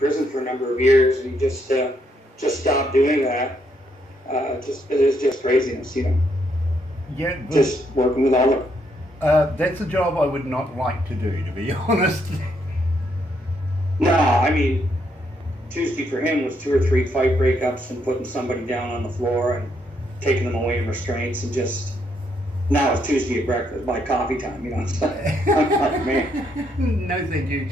prison for a number of years, and he just stopped doing that. It is just craziness, Yeah, just working with all of. that's a job I would not like to do, to be honest. No, I mean, Tuesday for him was 2 or 3 fight breakups and putting somebody down on the floor and taking them away in restraints, and just now it's Tuesday at breakfast by coffee time. I'm like, man. No, thank you.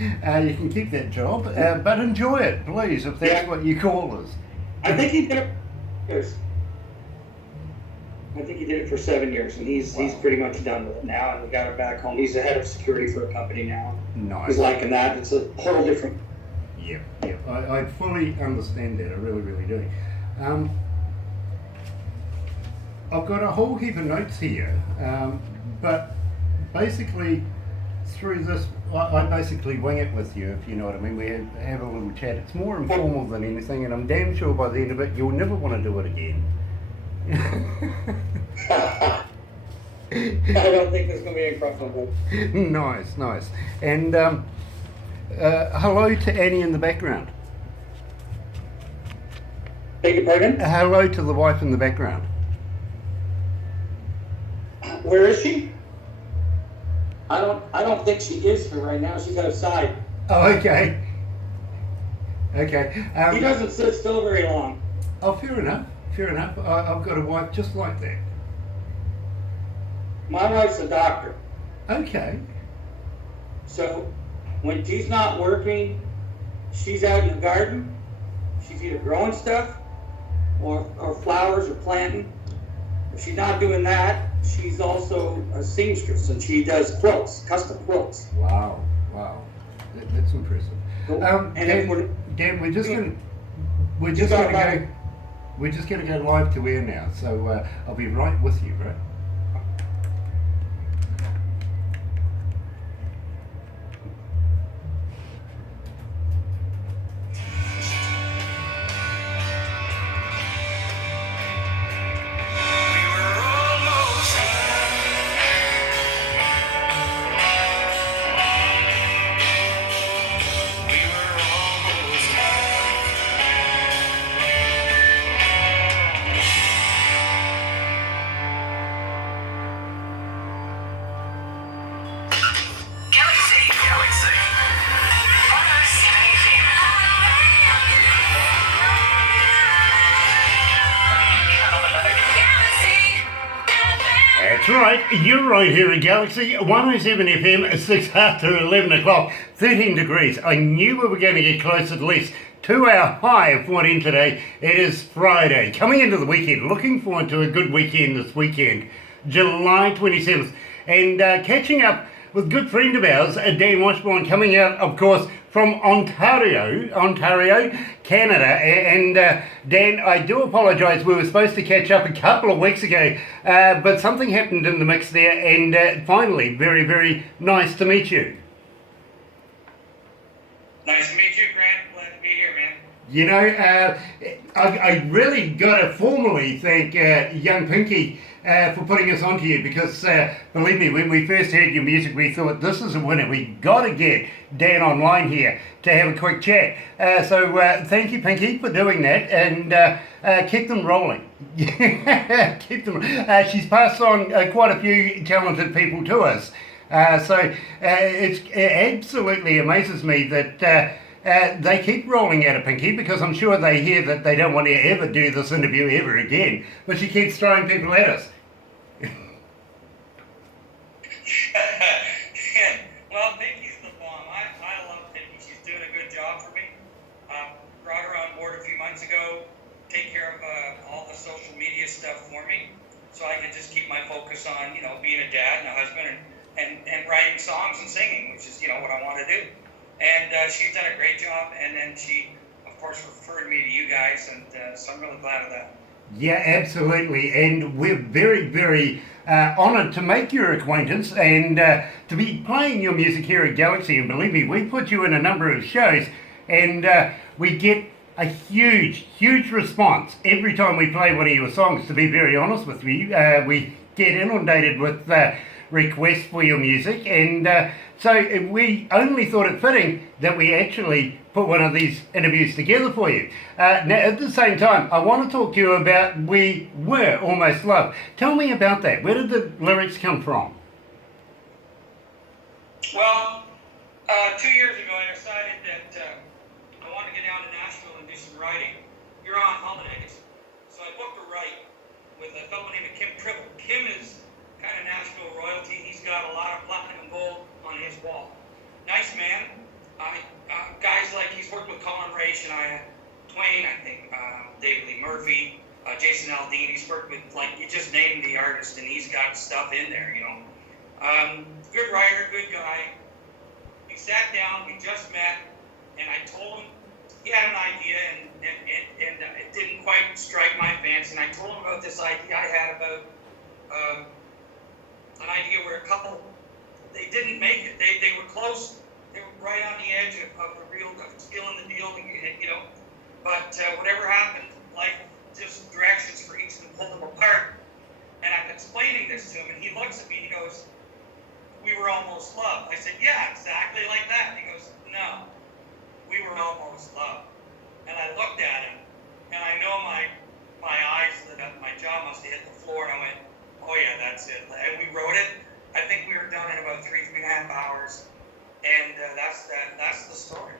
You can keep that job, but enjoy it, please, if that's what you call us. I think he did it for 7 years, and he's pretty much done with it now, and we got him back home. He's the head of security for a company now. Nice. He's liking that. It's a whole different. Yeah. I fully understand that. I really, really do. I've got a whole heap of notes here, but basically through this, I basically wing it with you, if you know what I mean. We have a little chat. It's more informal than anything, and I'm damn sure by the end of it, you'll never want to do it again. I don't think there's going to be any problem. Nice. And hello to Annie in the background. Beg your pardon? Hello to the wife in the background. Where is she? I don't think she is here right now. She's outside. Oh, okay. He doesn't sit still very long. Oh, fair enough. I've got a wife just like that. My wife's a doctor. Okay. So when she's not working, she's out in the garden. She's either growing stuff or flowers or planting. If she's not doing that, she's also a seamstress, and she does quilts, custom quilts. Wow. That's impressive. Dan, we're just gonna go live to air now, so I'll be right with you, right? That's right, you're right here at Galaxy 107 FM, 6 after 11 o'clock, 13 degrees. I knew we were going to get close at least to our high of 14 today. It is Friday, coming into the weekend. Looking forward to a good weekend this weekend, July 27th. And catching up with a good friend of ours, Dan Washburn, coming out, of course, from Ontario, Canada. And Dan, I do apologise, we were supposed to catch up a couple of weeks ago, but something happened in the mix there, and finally, very, very nice to meet you. Nice to meet you, Grant. Glad to be here, man. You know, I really got to formally thank young Pinky for putting us onto you, because believe me, when we first heard your music, we thought this is a winner. We got to get Dan online here to have a quick chat. So thank you, Pinky, for doing that, and keep them rolling. Keep them. She's passed on quite a few talented people to us. So it absolutely amazes me that they keep rolling out of Pinky, because I'm sure they hear that they don't want to ever do this interview ever again, but she keeps throwing people at us. Well, Pinky's the bomb. I love Pinky. She's doing a good job for me. Brought her on board a few months ago, take care of all the social media stuff for me, so I can just keep my focus on, being a dad and a husband, and writing songs and singing, which is, what I want to do. And she's done a great job, and then she, of course, referred me to you guys, and so I'm really glad of that. Yeah, absolutely, and we're very, very honoured to make your acquaintance and to be playing your music here at Galaxy. And believe me, we put you in a number of shows, and we get a huge response every time we play one of your songs, to be very honest with you. We get inundated with requests for your music, and so we only thought it fitting that we actually put one of these interviews together for you. Now, at the same time, I want to talk to you about We Were Almost Love. Tell me about that. Where did the lyrics come from? Well, 2 years ago, I decided that I wanted to get down to Nashville and do some writing. You're on holidays, so I booked a write with a fellow named Kim Tribble. Kim is kind of Nashville royalty. He's got a lot of platinum and gold on his wall. Nice man. Guys like, he's worked with Colin Ray, Shania Twain, I think, David Lee Murphy, Jason Aldean. He's worked with, like, you just named the artist, and he's got stuff in there, you know. Good writer, good guy. We sat down, we just met, and I told him he had an idea, and it didn't quite strike my fancy. And I told him about this idea I had about an idea where a couple, they didn't make it. They were close. They were right on the edge of the real, of sealing the deal, you know. But whatever happened, life just directions for each of them pulled them apart. And I'm explaining this to him, and he looks at me and he goes, "We were almost loved." I said, "Yeah, exactly like that." And he goes, "No, we were almost loved." And I looked at him, and I know my eyes lit up, my jaw must have hit the floor, and I went, "Oh yeah, that's it." And we wrote it. I think we were done in about 3.5 hours, and that's the story.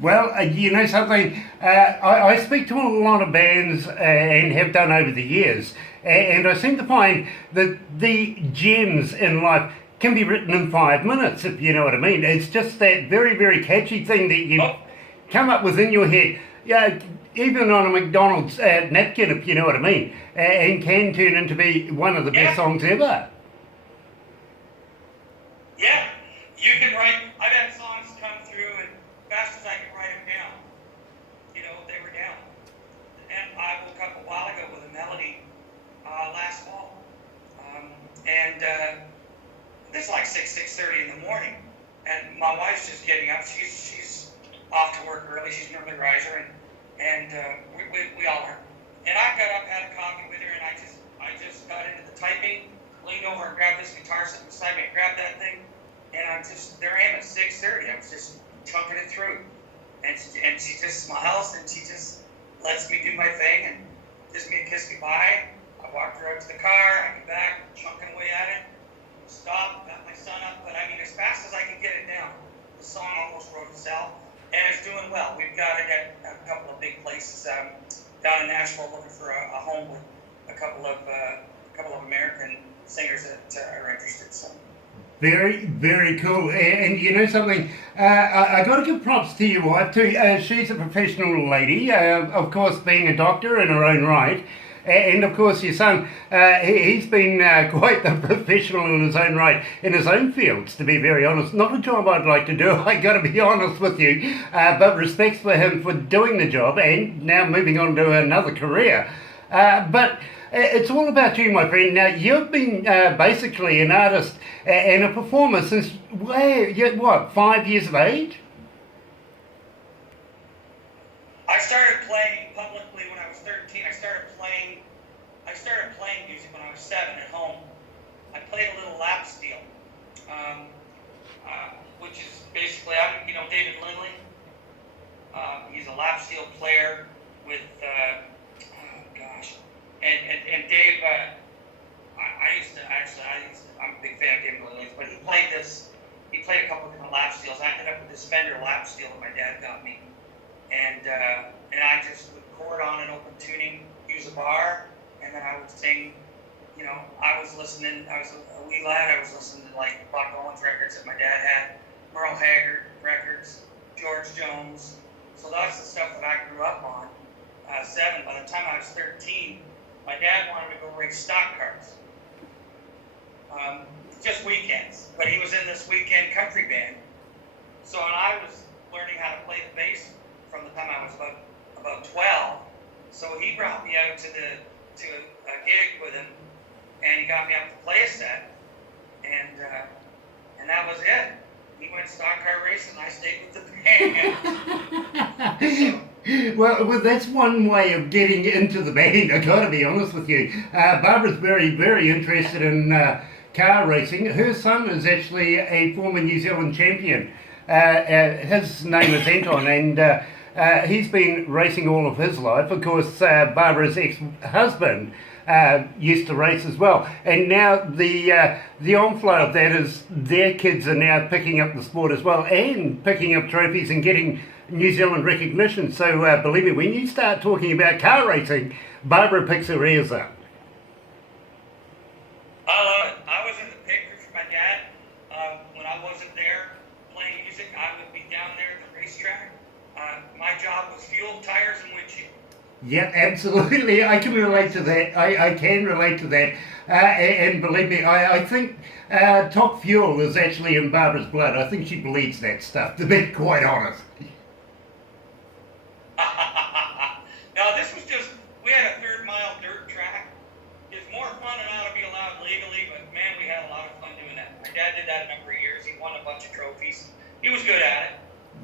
Well, you know something, I speak to a lot of bands and have done over the years, and I seem to find that the gems in life can be written in 5 minutes, if you know what I mean. It's just that very, very catchy thing that you come up with in your head, yeah, even on a McDonald's napkin, if you know what I mean, and can turn into be one of the best songs ever. Yeah, you can write. I've had songs come through, and fast as I can write them down, you know, they were down. And I woke up a while ago with a melody last fall, and it's like 6:30 in the morning, and my wife's just getting up. She's off to work early. She's an early riser, and we all are. And I got up, had a coffee with her, and I just got into the typing, leaned over and grabbed this guitar sitting beside me, and grabbed that thing, and there I am at 6:30. I was just chunking it through, and she just smiles, and she just lets me do my thing, and gives me a kiss goodbye. I walked her out to the car. I get back, chunking away at it. Stop, got my son up, but I mean, as fast as I can get it down, the song almost wrote itself, and it's doing well. We've got it at a couple of big places down in Nashville, looking for a home with a couple of American singers that are interested. So. Very, very cool. And you know something, I got to give props to your wife too. She's a professional lady, of course, being a doctor in her own right. And of course, your son, he's been quite the professional in his own right, in his own fields, to be very honest. Not a job I'd like to do, I got to be honest with you, but respect for him for doing the job and now moving on to another career. But it's all about you, my friend. Now, you've been basically an artist and a performer since, what, 5 years of age? I started playing publicly when I was 13. I started playing music when I was 7 at home. I played a little lap steel, which is basically, David Lindley. He's a lap steel player with, and Dave, I'm a big fan of David Lindley, but he played a couple of different lap steels. I ended up with this Fender lap steel that my dad got me. And I just would chord on an open tuning, use a bar, and then I would sing. You know, I was a wee lad, I was listening to like Buck Owens records that my dad had, Merle Haggard records, George Jones. So that's the stuff that I grew up on. 7. By the time I was 13, my dad wanted to go race stock cars. Just weekends. But he was in this weekend country band. So when I was learning how to play the bass from the time I was about 12. So he brought me out to a gig with him, and he got me up to play a set, and that was it. He went stock car racing, and I stayed with the band. Well, that's one way of getting into the band, I gotta be honest with you. Barbara's very, very interested in car racing. Her son is actually a former New Zealand champion. His name is Anton, and he's been racing all of his life. Of course, Barbara's ex-husband used to race as well, and now the enflow of that is their kids are now picking up the sport as well and picking up trophies and getting New Zealand recognition. So believe me, when you start talking about car racing, Barbara picks her ears up. I love it. I was in the pictures with my dad. When I wasn't there playing music, I would be down there at the racetrack. My job was fuel, tires, and windshield. Yeah, absolutely. I can relate to that. I can relate to that. And believe me, I think top fuel is actually in Barbara's blood. I think she bleeds that stuff, to be quite honest. No, this was just, we had a 3rd-mile dirt track. It's more fun than ought to be allowed legally, but man, we had a lot of fun doing that. My dad did that a number of years. He won a bunch of trophies. He was good at it.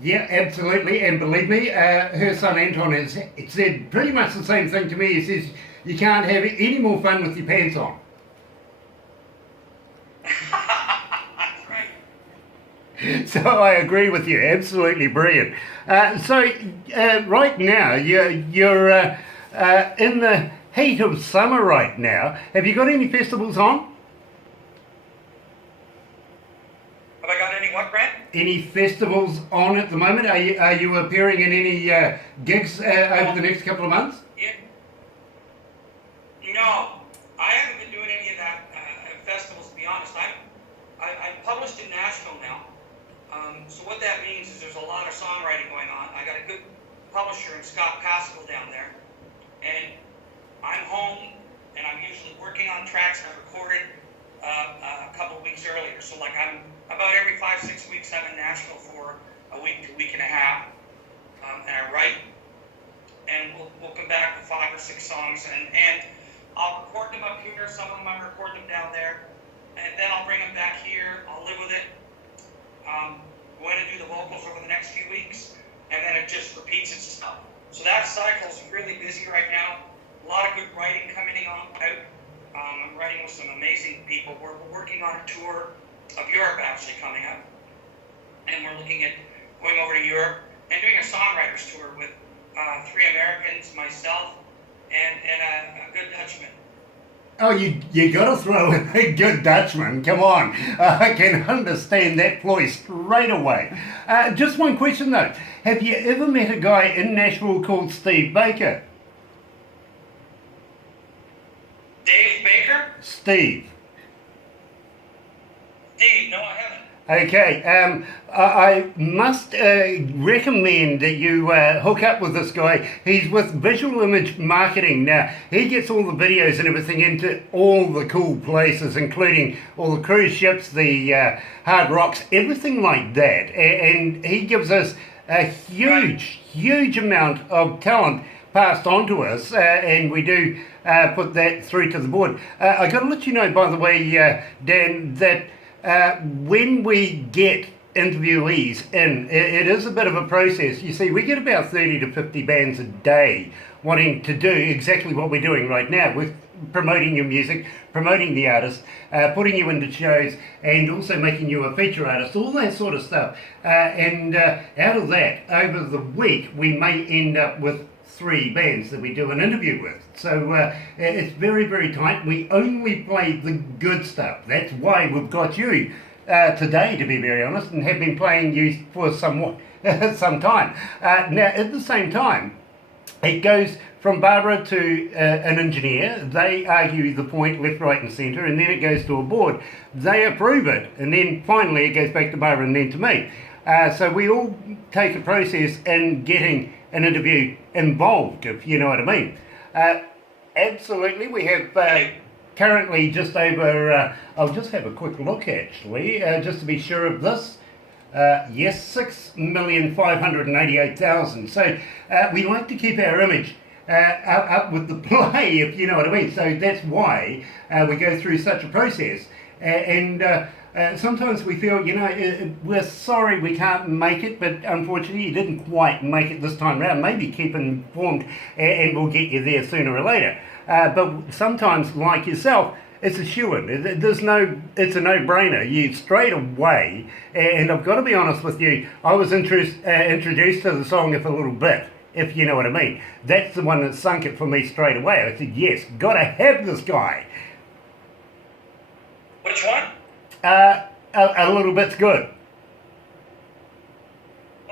Yeah, absolutely. And believe me, her son Anton has said pretty much the same thing to me. He says, you can't have any more fun with your pants on. That's right. So I agree with you. Absolutely brilliant. So right now, you're in the heat of summer right now. Have you got any festivals on? Have I got any what, Brent? Any festivals on at the moment? Are you appearing in any gigs over the next couple of months? Yeah. No, I haven't been doing any of that festivals, to be honest. I'm published in Nashville now. So what that means is there's a lot of songwriting going on. I got a good publisher in Scott Pascal down there. And I'm home, and I'm usually working on tracks I recorded a couple of weeks earlier. So like I'm about every 5-6 weeks I'm in Nashville for a week to week and a half, and I write, and we'll come back with 5 or 6 songs, and I'll record them up here. Some of them I record them down there, and then I'll bring them back here. I'll live with it. Going to do the vocals over the next few weeks, and then it just repeats itself. So that cycle's really busy right now. A lot of good writing coming out. I'm writing with some amazing people. We're working on a tour of Europe actually coming up, and we're looking at going over to Europe and doing a songwriters tour with 3 Americans, myself, and a good Dutchman. Oh, you got to throw in a good Dutchman. Come on. I can understand that ploy straight away. Just one question though. Have you ever met a guy in Nashville called Steve Baker? Dave Baker? Steve. Steve, no, I haven't. Okay, I must recommend that you hook up with this guy. He's with Visual Image Marketing now. He gets all the videos and everything into all the cool places, including all the cruise ships, the hard rocks, everything like that. And he gives us a huge amount of talent passed on to us, and we do put that through to the board. I got to let you know, by the way, Dan, that when we get interviewees in, it is a bit of a process. You see, we get about 30 to 50 bands a day wanting to do exactly what we're doing right now with promoting your music, promoting the artist, putting you into shows, and also making you a feature artist, all that sort of stuff. And out of that, over the week, we may end up with 3 bands that we do an interview with. So it's very tight. We only play the good stuff. That's why we've got you today, to be very honest, and have been playing you for some time. Now, at the same time, it goes from Barbara to an engineer. They argue the point left, right and centre, and then it goes to a board. They approve it, and then finally it goes back to Barbara and then to me. So we all take a process in getting an interview involved, if you know what I mean. Absolutely, we have currently just over, I'll just have a quick look actually, just to be sure of this. Yes, 6,588,000. So we like to keep our image up with the play, if you know what I mean. So that's why we go through such a process. And sometimes we feel, we're sorry we can't make it, but unfortunately you didn't quite make it this time around. Maybe keep informed and we'll get you there sooner or later. But sometimes, like yourself, it's a shoo-in. It's a no-brainer. You straight away, and I've got to be honest with you, I was introduced to the song If a Little Bit, if you know what I mean. That's the one that sunk it for me straight away. I said, yes, got to have this guy. Which one? A Little Bit's good.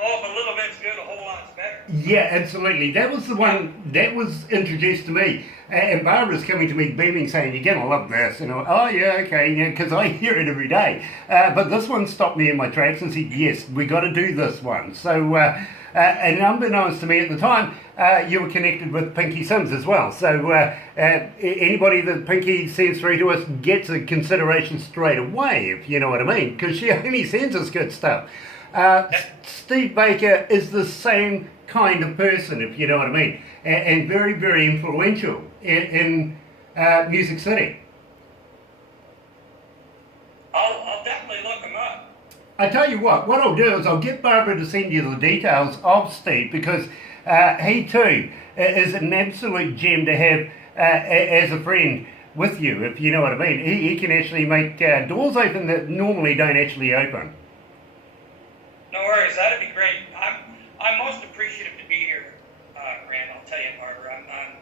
Oh, if a little bit's good, a whole lot's better. Yeah, absolutely. That was the one that was introduced to me. And Barbara's coming to me beaming saying, you're going to love this. And I went, oh, yeah, okay, yeah, because I hear it every day. But this one stopped me in my tracks and said, yes, we got to do this one. So, and unbeknownst to me at the time, you were connected with Pinky Sims as well. So anybody that Pinky sends through to us gets a consideration straight away, if you know what I mean, because she only sends us good stuff. Steve Baker is the same kind of person, if you know what I mean, and very, very influential in Music City. I'll definitely look him up. I tell you what I'll do is I'll get Barbara to send you the details of Steve, because he too is an absolute gem to have as a friend with you, if you know what I mean. He can actually make doors open that normally don't actually open. No worries, that'd be great. I'm most appreciative to be here, Grant. I'll tell you, Barbara. I'm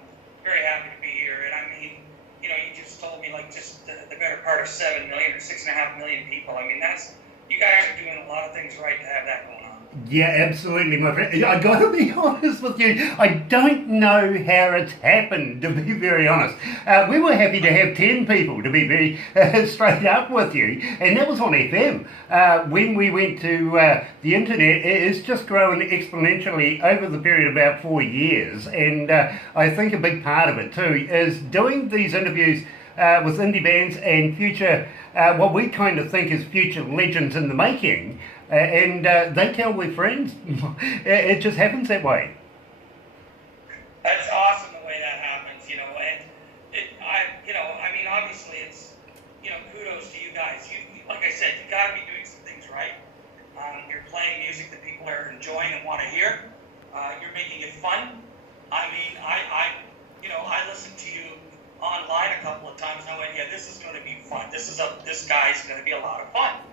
very happy to be here, and I mean, you know, you just told me like just the better part of 7 million or 6.5 million people. I mean, that's, you guys are doing a lot of things right to have that going on. Yeah, absolutely, my friend. I got to be honest with you. I don't know how it's happened, to be very honest. We were happy to have 10 people, to be very straight up with you, and that was on FM. When we went to the internet, it's just grown exponentially over the period of about 4 years, and I think a big part of it too is doing these interviews with indie bands and future, what we kind of think is future legends in the making. And they tell their friends. It just happens that way. That's awesome the way that happens, you know. And I mean, obviously, it's, you know, kudos to you guys. You like I said, you got to be doing some things right. You're playing music that people are enjoying and want to hear. You're making it fun. I mean, I listened to you online a couple of times, and I went, yeah, this is going to be fun. This guy's going to be a lot of fun.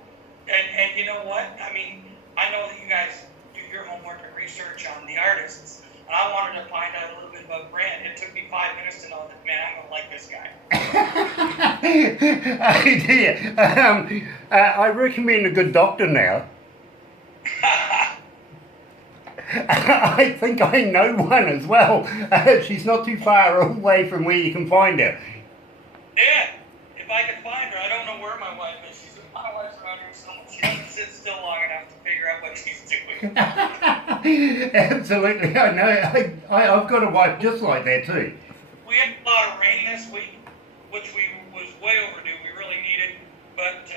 And you know what? I mean, I know that you guys do your homework and research on the artists, and I wanted to find out a little bit about Grant. It took me 5 minutes to know that, man, I'm going to like this guy. I recommend a good doctor now. I think I know one as well. She's not too far away from where you can find her. Yeah, if I can find her. I don't know where my wife is. My wife's around here so much. She doesn't sit still long enough to figure out what she's doing. Absolutely, I know. I've got a wife just like that too. We had a lot of rain this week, which was way overdue. We really needed, but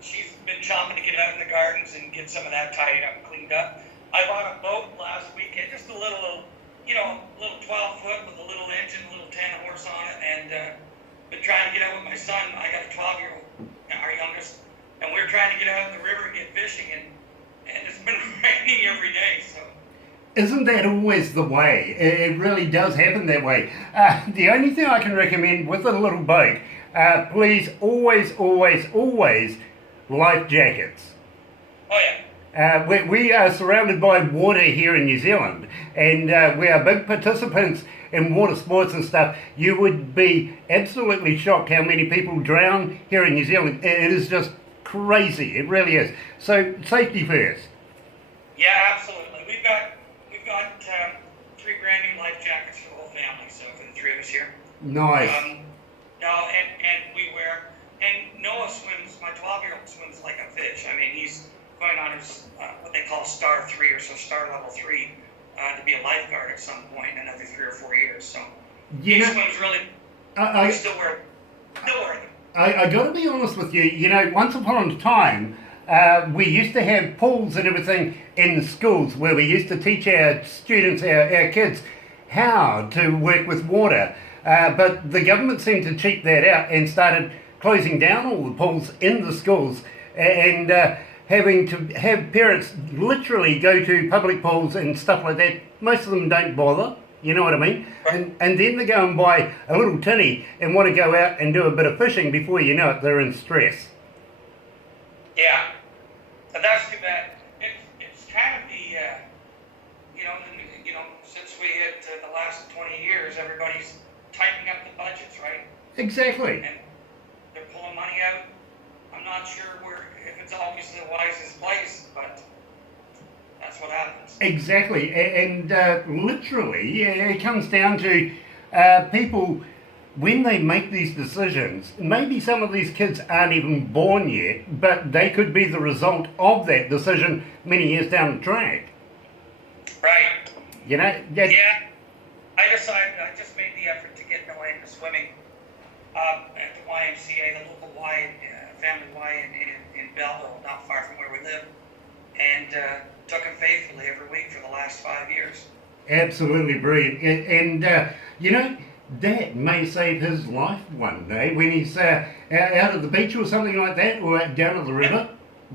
she's been chomping to get out in the gardens and get some of that tidied up and cleaned up. I bought a boat last weekend, just a little 12-foot with a little engine, a little 10-horse on it, and been trying to get out with my son. I got a 12-year-old, our youngest. And we're trying to get out in the river and get fishing, and it's been raining every day, so. Isn't that always the way? It really does happen that way. The only thing I can recommend with a little boat, please always life jackets. Oh yeah. We are surrounded by water here in New Zealand, and we are big participants in water sports and stuff. You would be absolutely shocked how many people drown here in New Zealand. It is just crazy. It really is. So safety first. Yeah, absolutely. We've got 3 brand new life jackets for the whole family. So for the 3 of us here. Nice. And we wear. And Noah swims. My 12-year-old swims like a fish. I mean, he's going on his what they call Star 3 or so Star Level 3 to be a lifeguard at some point in another 3 or 4 years. So he swims really. I still wear them. I got to be honest with you. You know, once upon a time, we used to have pools and everything in schools where we used to teach our students, our kids, how to work with water. But the government seemed to cheat that out and started closing down all the pools in the schools and having to have parents literally go to public pools and stuff like that. Most of them don't bother. You know what I mean? And then they go and buy a little tinny and want to go out and do a bit of fishing. Before you know it, they're in stress. Yeah, but that's too bad. It's kind of the since we hit the last 20 years, everybody's tightening up the budgets, right? Exactly. And they're pulling money out. I'm not sure if it's always the wisest place, but that's what happens. Exactly, and literally, it comes down to people when they make these decisions. Maybe some of these kids aren't even born yet, but they could be the result of that decision many years down the track. Right. You know? Yeah. I just made the effort to get Noah into swimming at the YMCA, the local family Y in Belleville, not far from where we live, and took him faithfully every week for the last 5 years. Absolutely brilliant. And that may save his life one day when he's out at the beach or something like that, or down at the river,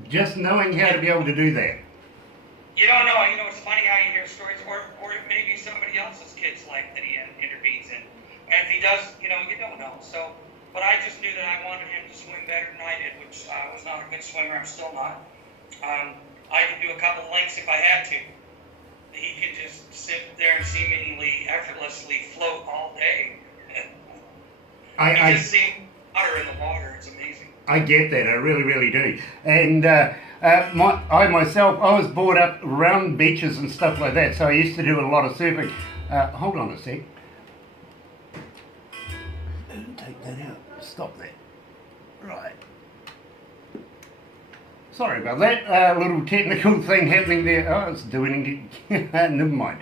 just knowing how to be able to do that. You don't know. It's funny how you hear stories, or maybe somebody else's kid's life that he intervenes in. And if he does, you don't know. So, but I just knew that I wanted him to swim better than I did, which I was not a good swimmer. I'm still not. I could do a couple of lengths if I had to. He can just sit there and seemingly effortlessly float all day. I just see water in the water. It's amazing. I get that. I really, really do. And I myself, I was brought up around beaches and stuff like that, so I used to do a lot of surfing. Hold on a sec. Take that out. Stop that. Right. Sorry about that. Little technical thing happening there. Oh, it's doing it. Never mind.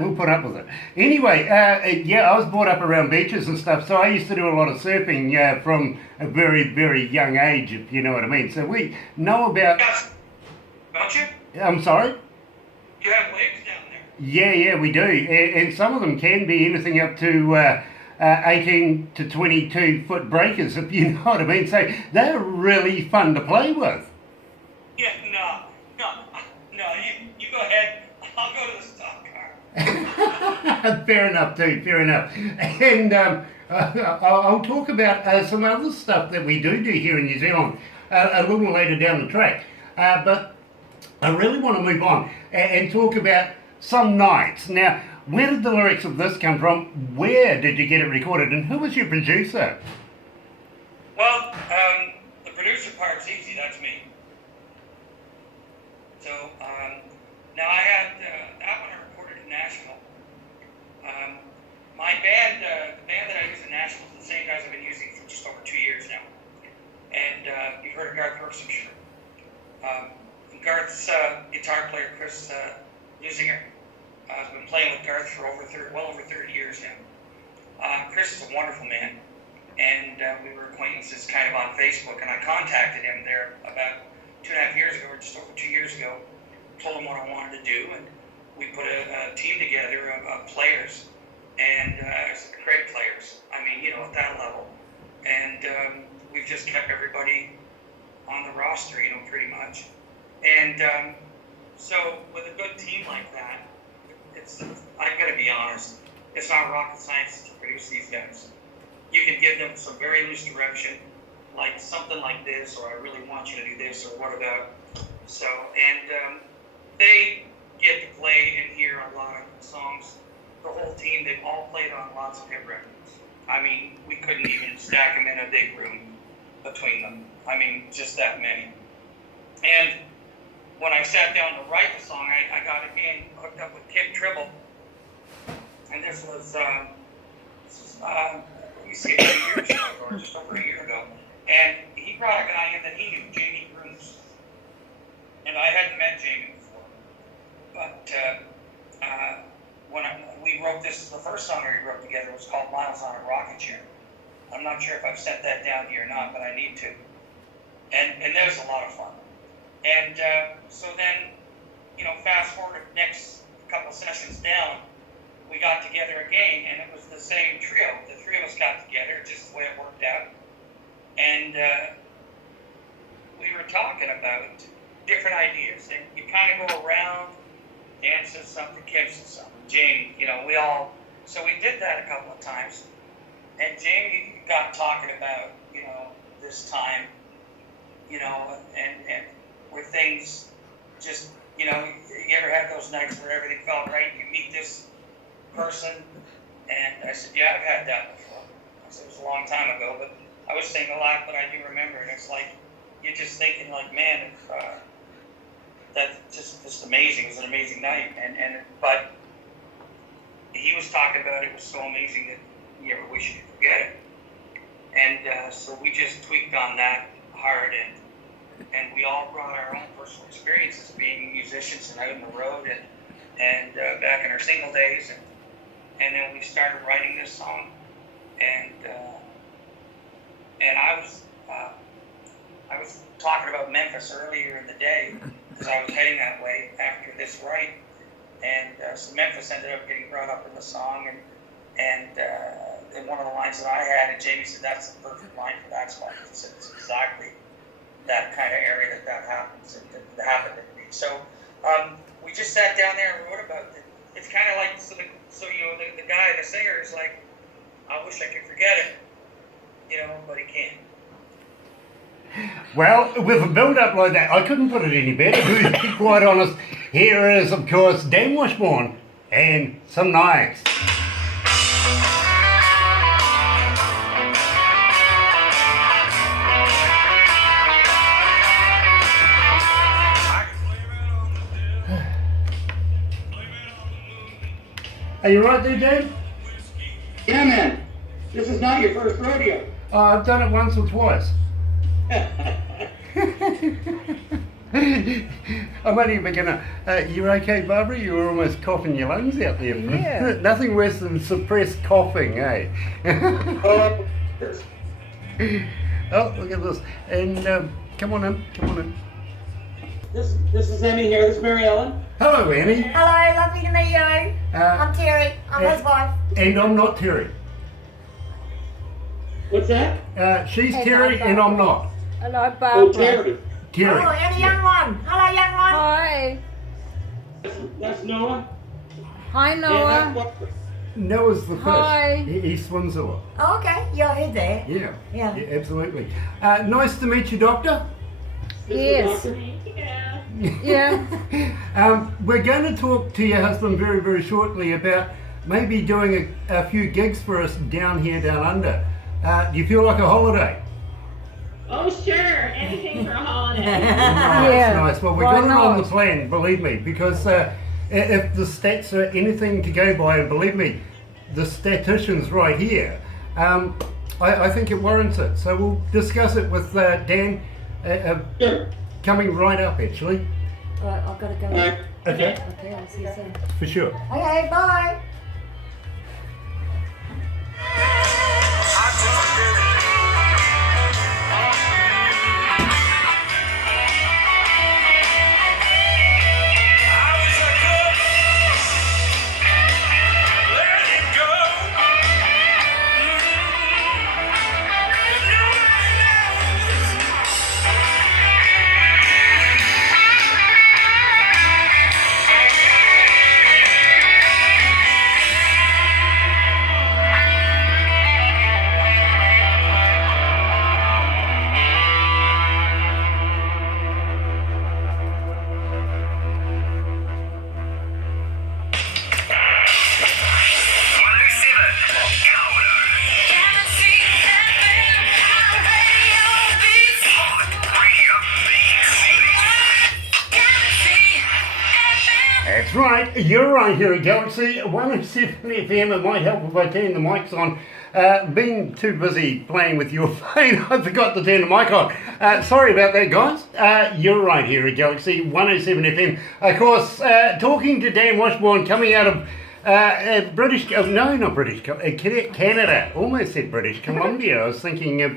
We'll put up with it. Anyway, I was brought up around beaches and stuff, so I used to do a lot of surfing from a very, very young age, if you know what I mean. So we know about... Yes. Don't you? I'm sorry? You have waves down there. Yeah, we do. And some of them can be anything up to 18 to 22 foot breakers, if you know what I mean. So they're really fun to play with. Yeah, no, you go ahead. I'll go to the stock car. Fair enough, dude, fair enough. And I'll talk about some other stuff that we do here in New Zealand a little later down the track. But I really want to move on and talk about some nights. Now, where did the lyrics of this come from? Where did you get it recorded? And who was your producer? Well, the producer part's easy. That's me. So now I had that one I recorded in Nashville. My band, the band that I use in Nashville, is the same guys I've been using for just over 2 years now. And you've heard of Garth Brooks, I'm sure. Garth's guitar player, Chris Musinger, has been playing with Garth for well over 30 years now. Chris is a wonderful man, and we were acquaintances kind of on Facebook, and I contacted him there about 2.5 years ago, or just over 2 years ago, told him what I wanted to do, and we put a team together of players, and great players. I mean, at that level. And we've just kept everybody on the roster, pretty much. And so with a good team like that, I've got to be honest, it's not rocket science to produce these guys. You can give them some very loose direction, like something like this, or I really want you to do this, or what about? So, and they get to play and hear a lot of songs. The whole team, they've all played on lots of hit records. I mean, we couldn't even stack them in a big room between them. I mean, just that many. And when I sat down to write the song, I got again hooked up with Kim Tribble. And this was, let me see, 2 years ago, or just over a year ago. And he brought a guy in that he knew, Jamie Bruce. And I hadn't met Jamie before. But when we wrote this, the first song we wrote together was called Miles on a Rocket Chair. I'm not sure if I've sent that down here or not, but I need to. And that was a lot of fun. And so then, fast forward to next couple sessions down, we got together again, and it was the same trio. The three of us got together, just the way it worked out. And we were talking about different ideas. And you kind of go around, Dan says something, Kim says something, Jamie, we all So we did that a couple of times, and Jamie got talking about, this time, and where things just, you ever had those nights where everything felt right? You meet this person, and I said, yeah, I've had that before. I said, it was a long time ago, but I was saying a lot, but I do remember it. It's like, you're just thinking like, man, that's just amazing. It was an amazing night, but he was talking about it was so amazing that he ever wished he could forget it. And so we just tweaked on that hard, and we all brought our own personal experiences being musicians and out on the road and back in our single days, and then we started writing this song, and I was talking about Memphis earlier in the day because I was heading that way after this write, and so Memphis ended up getting brought up in the song, and one of the lines that I had, and Jamie said that's the perfect line for that spot. He said it's exactly that kind of area that happens, that happened to me. So we just sat down there and wrote about it. It's kind of like the guy, the singer, is like, I wish I could forget it, but he can't. Well, with a build-up like that, I couldn't put it any better. To be quite honest, here is, of course, Dan Washburn and Some Nights. Are you right there, Dan? Yeah, man. This is not your first rodeo. I've done it once or twice. I'm only a beginner. You okay, Barbara? You were almost coughing your lungs out there. Yeah. Nothing worse than suppressed coughing, eh? Oh, look at this. And come on in. This is Emmy here. This is Mary Ellen. Hello, Annie. Hello, lovely to meet you. I'm Terry. I'm his wife. And I'm not Terry. What's that? She's Hey, Terry Barbara. and I'm not. Hello, Barbara. Oh, Terry. Terry. Oh, and the young one. Hello, young one. Hi. That's Noah. Hi, And Noah. that's Barbara. Noah's the fish. Hi. He swims a lot. Oh, okay, you're here there. Yeah. Yeah. Absolutely. Nice to meet you, Doctor. This Yes. is the doctor. Yeah. We're going to talk to your husband very, very shortly about maybe doing a few gigs for us down under. Do you feel like a holiday? Oh, sure. Anything for a holiday. Nice. Well, we Why got it on not? the plan, believe me, because if the stats are anything to go by, and believe me, the statistician's right here, I think it warrants it. So we'll discuss it with Dan Sure. coming right up, actually. Right, I've got to go. All right. Okay. Okay, I'll see you soon. For sure. Okay, bye. That's right, you're right here at Galaxy 107 FM. It might help if I turn the mics on. Being too busy playing with your phone, I forgot to turn the mic on. Sorry about that, guys. You're right here at Galaxy 107 FM. Of course, talking to Dan Washburn coming out of Canada. Almost said British Columbia. I was thinking of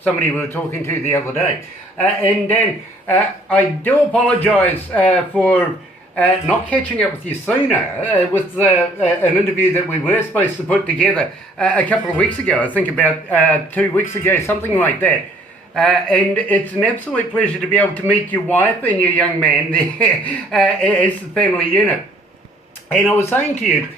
somebody we were talking to the other day. And Dan, I do apologise for not catching up with you sooner with an interview that we were supposed to put together a couple of weeks ago. I think about 2 weeks ago, something like that. And it's an absolute pleasure to be able to meet your wife and your young man there as the family unit. And I was saying to you,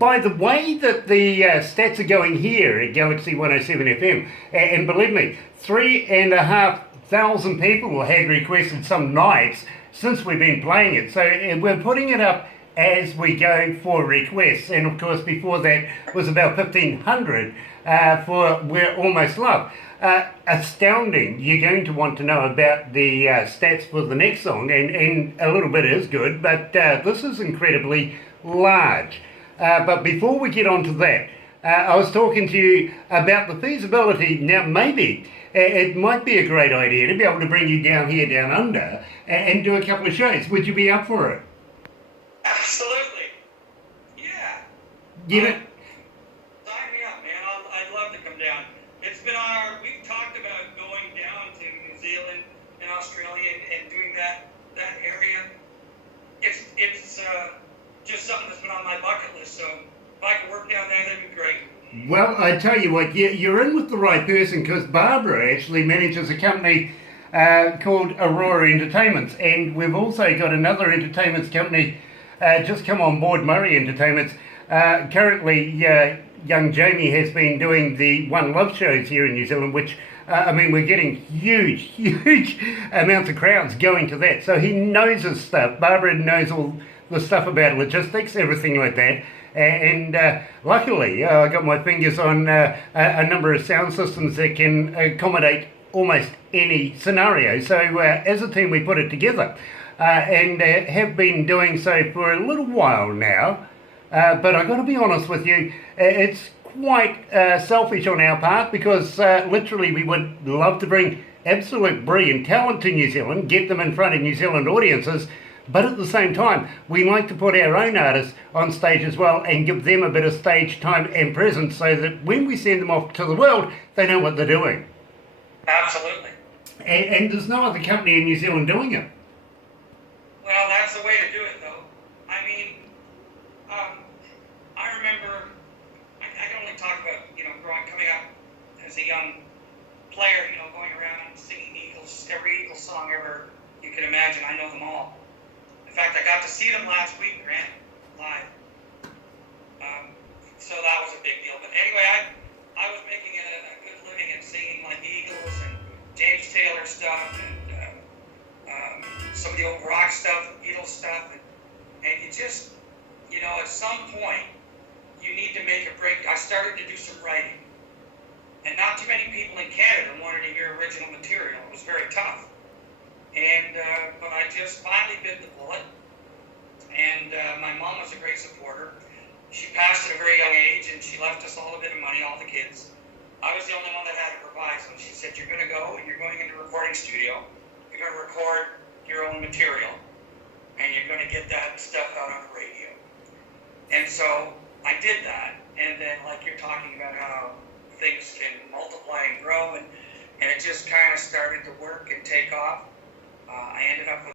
by the way that the stats are going here at Galaxy 107 FM, and believe me, 3,500 people had requested some nights since we've been playing it. So we're putting it up as we go for requests. And of course, before that was about 1,500 for We're Almost Love. Astounding. You're going to want to know about the stats for the next song, and a little bit is good, but this is incredibly large. But before we get on to that, I was talking to you about the feasibility. Now, maybe it might be a great idea to be able to bring you down here, down under, and do a couple of shows. Would you be up for it? Absolutely. Yeah. You know, Sign me up, man. I'd love to come down. It's been we've talked about going down to New Zealand and Australia and doing that area. It's just something that's been on my bucket list. So if I could work down there, that'd be great. well, I tell you what, you're in with the right person, because Barbara actually manages a company called Aurora Entertainments, and we've also got another entertainments company just come on board, Murray Entertainments. Currently, young Jamie has been doing the One Love shows here in New Zealand, which, I mean, we're getting huge amounts of crowds going to that. So he knows his stuff. Barbara knows all the stuff about logistics, everything like that. And luckily, I got my fingers on a number of sound systems that can accommodate almost any scenario. So as a team, we put it together and have been doing so for a little while now. But I've got to be honest with you, it's quite selfish on our part, because literally we would love to bring absolute brilliant talent to New Zealand, get them in front of New Zealand audiences, but at the same time, we like to put our own artists on stage as well and give them a bit of stage time and presence, so that when we send them off to the world, they know what they're doing. Absolutely. And there's no other company in New Zealand doing it. Well, that's the way to do it, though. I mean, I remember, I can only talk about, coming up as a young player, going around singing every Eagles song ever you can imagine. I know them all. In fact, I got to see them last week, Grant, live. So that was a big deal. But anyway, I was making a good living at singing like Eagles and James Taylor stuff and some of the old rock stuff, Beatles stuff, and you just, at some point, you need to make a break. I started to do some writing, and not too many people in Canada wanted to hear original material. It was very tough, and but I just finally bit the bullet, and my mom was a great supporter. She passed at a very young age, and she left us all a bit of money, all the kids. I was the only one that had to provide, so she said, you're going to go, and you're going into a recording studio, you're going to record your own material, and you're going to get that stuff out on the radio. And so I did that, and then like you're talking about how things can multiply and grow, and it just kind of started to work and take off. I ended up with